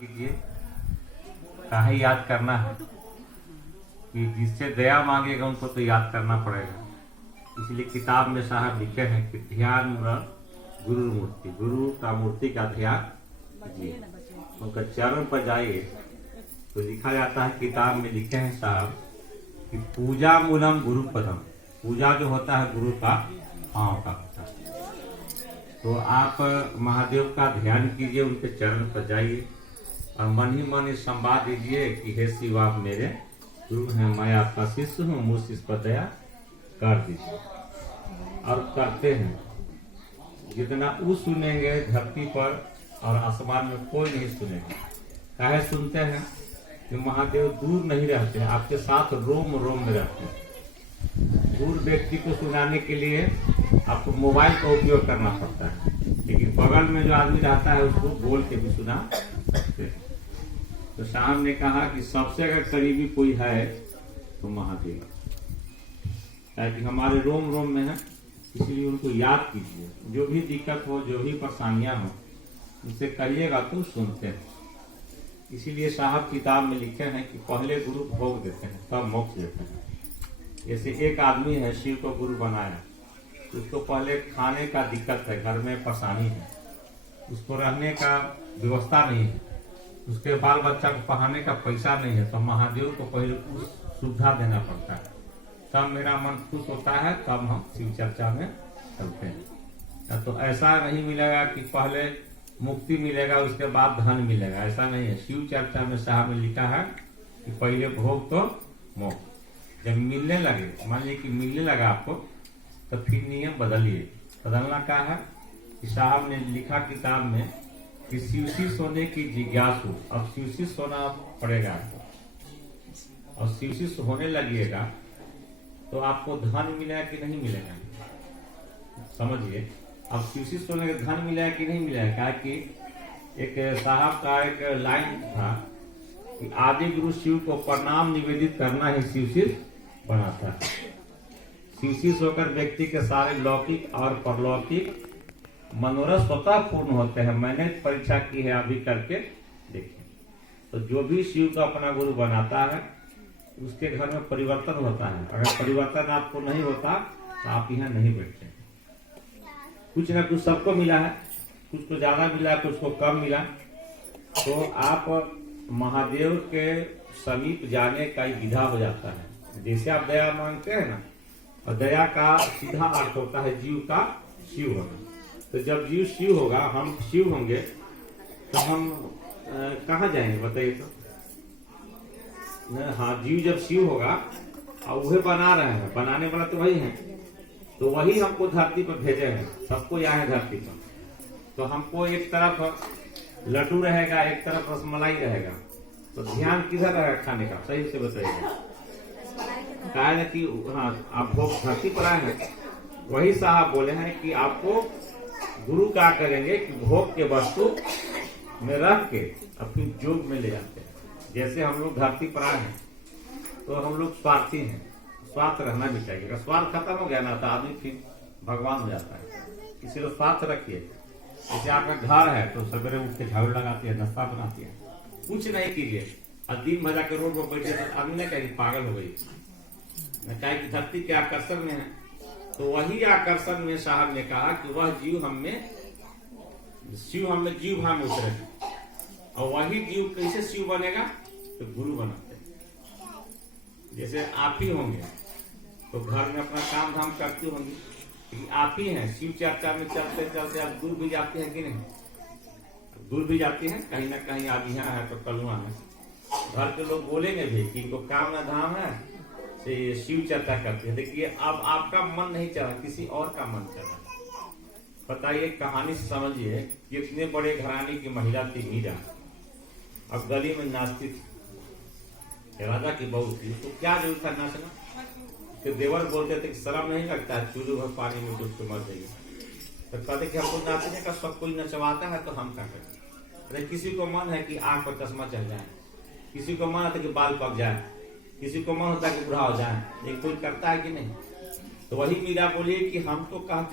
कीजिए। काहे याद करना है कि जिससे दया मांगेगा उनको तो याद करना पड़ेगा। इसलिए किताब में साहब लिखे हैं कि ध्यान गुरु मूर्ति, गुरु का मूर्ति का ध्यान कीजिए, उनका चरण पर जाइए। तो लिखा जाता है, किताब में लिखे हैं साहब कि पूजा मूलम गुरु पदम, पूजा जो होता है गुरु का पांव का होता है। तो आप महादेव का ध्यान कीजिए, उनके चरण पर जाइए और मन ही मन इस संवाद दीजिए कि हे शिव, आप मेरे गुरु हैं, मैं आपका शिष्य हूँ, मुझ इस पर दया कर दीजिए। और करते हैं, जितना वो सुनेंगे धरती पर और आसमान में कोई नहीं सुनेगा। काहे सुनते हैं कि महादेव दूर नहीं रहते, आपके साथ रोम रोम में रहते हैं। दूर व्यक्ति को सुनाने के लिए आपको मोबाइल का उपयोग करना पड़ता है, लेकिन बगल में जो आदमी रहता है उसको बोल के भी सुना सकते हैं। तो साहब ने कहा कि सबसे अगर करीबी कोई है तो महादेव, ताकि हमारे रोम रोम में है, इसलिए उनको याद कीजिए। जो भी दिक्कत हो, जो भी परेशानियां हो, उनसे कहिएगा तो सुनते हैं। इसीलिए साहब किताब में लिखे हैं कि पहले गुरु भोग देते हैं तब मोक्ष देते हैं। जैसे एक आदमी है, शिव को गुरु बनाया, उसको पहले खाने का दिक्कत है, घर में परेशानी है, उसको रहने का व्यवस्था नहीं है, उसके बाल बच्चा को पढ़ाने का पैसा नहीं है, तो महादेव को पहले उस सुविधा देना पड़ता है। तब मेरा मन खुश होता है, तब हम शिव चर्चा में चलते हैं। तो ऐसा नहीं मिलेगा कि पहले मुक्ति मिलेगा उसके बाद धन मिलेगा, ऐसा नहीं है। शिव चर्चा में साहब ने लिखा है कि पहले भोग तो मोक्ष। जब मिलने लगे, मान लीजिए कि मिलने लगा आपको, तो फिर नियम बदलिए। बदलना क्या है कि साहब ने लिखा किताब में कि शिवशिष्य होने की जिज्ञासु, अब शिवशिष्य होना पड़ेगा आपको, और शिवशिष्य होने लगिएगा तो आपको धन मिलेगा कि नहीं मिलेगा, समझिए। अब शिवशिष्य होने का धन मिलेगा कि नहीं मिलेगा, क्या कि एक साहब का एक लाइन था कि आदि गुरु शिव को प्रणाम निवेदित करना ही शिवशिष्य बनाता है। शिवशिष्य होकर व्यक्ति के सारे लौकिक और परलौकिक मनोरथ स्वतः पूर्ण होते हैं। मैंने परीक्षा की है, अभी करके देखिए। तो जो भी शिव का अपना गुरु बनाता है उसके घर में परिवर्तन होता है। अगर परिवर्तन आपको नहीं होता तो आप यहाँ नहीं बैठते। कुछ ना कुछ सबको मिला है, कुछ को ज्यादा मिला, कुछ को कम मिला। तो आप महादेव के समीप जाने का ही विधा हो जाता है। जैसे आप दया मांगते हैं ना, और दया का सीधा अर्थ होता है जीव का शिव होना। तो जब जीव शिव होगा, हम शिव होंगे, तो हम कहाँ जाएंगे बताइए तो। हाँ, जीव जब शिव होगा और वही बना रहे हैं, बनाने वाला तो वही है, तो वही हमको धरती पर भेजे हैं, सबको यहाँ है धरती पर। तो हमको एक तरफ लड्डू रहेगा, एक तरफ रसमलाई रहेगा, तो ध्यान किधर रहेगा खाने का, सही से बताइएगा। कहा है कि हाँ, आप भोग धरती पर आए हैं, वही साहब बोले हैं कि आपको गुरु क्या करेंगे कि भोग के वस्तु में रख के अपनी जोग में ले जाते हैं। जैसे हम लोग धरती पर आए हैं तो हम लोग स्वार्थी हैं, स्वार्थ रहना भी चाहिए। अगर स्वार्थ खत्म हो गया ना तो आदमी फिर भगवान हो जाता है। इसीलिए स्वार्थ रखिए। जैसे आपका घर है तो सवेरे उठ के झाड़ू लगाती है, नाश्ता बनाती है, कुछ नहीं कीजिए और दिन भर जाकर रोड पर बैठे तो आदमी ने कहे पागल हो गई। चाहे कि धरती के आकर्षण में है, तो वही आकर्षण में साहब ने कहा कि वह जीव हमें जीव भाव में उतरेगा। और वही जीव कैसे शिव बनेगा, तो गुरु बनाते हैं। जैसे आप ही होंगे तो घर में अपना काम धाम करती होंगी, लेकिन आप ही हैं शिव चर्चा में चलते चलते आप दूर भी जाते हैं कि नहीं, दूर भी जाती हैं कहीं ना कहीं। आप यहाँ है तो कल वहां है, घर के लोग बोलेंगे भी कि इनको काम ना धाम है, से शिव चर्चा करते हैं। देखिए अब आपका मन नहीं चला, किसी और का मन चला। बताइए, कहानी समझिए, कितने बड़े घराने की महिला थी मीरा, अब गली में नाचती थी, राजा की बहू थी, तो क्या जरूरत था नाचना। तो देवर बोलते थे कि शर्म नहीं लगता है, चूल्हे भर पानी में डूब के मर जाइए। तो कहते कि हमको नाचने का सब कोई नचवाता है तो हम क्या करें। अरे किसी को मन है कि आंख पर चश्मा चढ़ जाए, किसी को मन होता है कि बाल पक जाए, किसी को मन होता है कि बुढ़ा हो जाए, ये कोई करता है कि नहीं। तो वही मीरा बोलिए कि हम तो कहते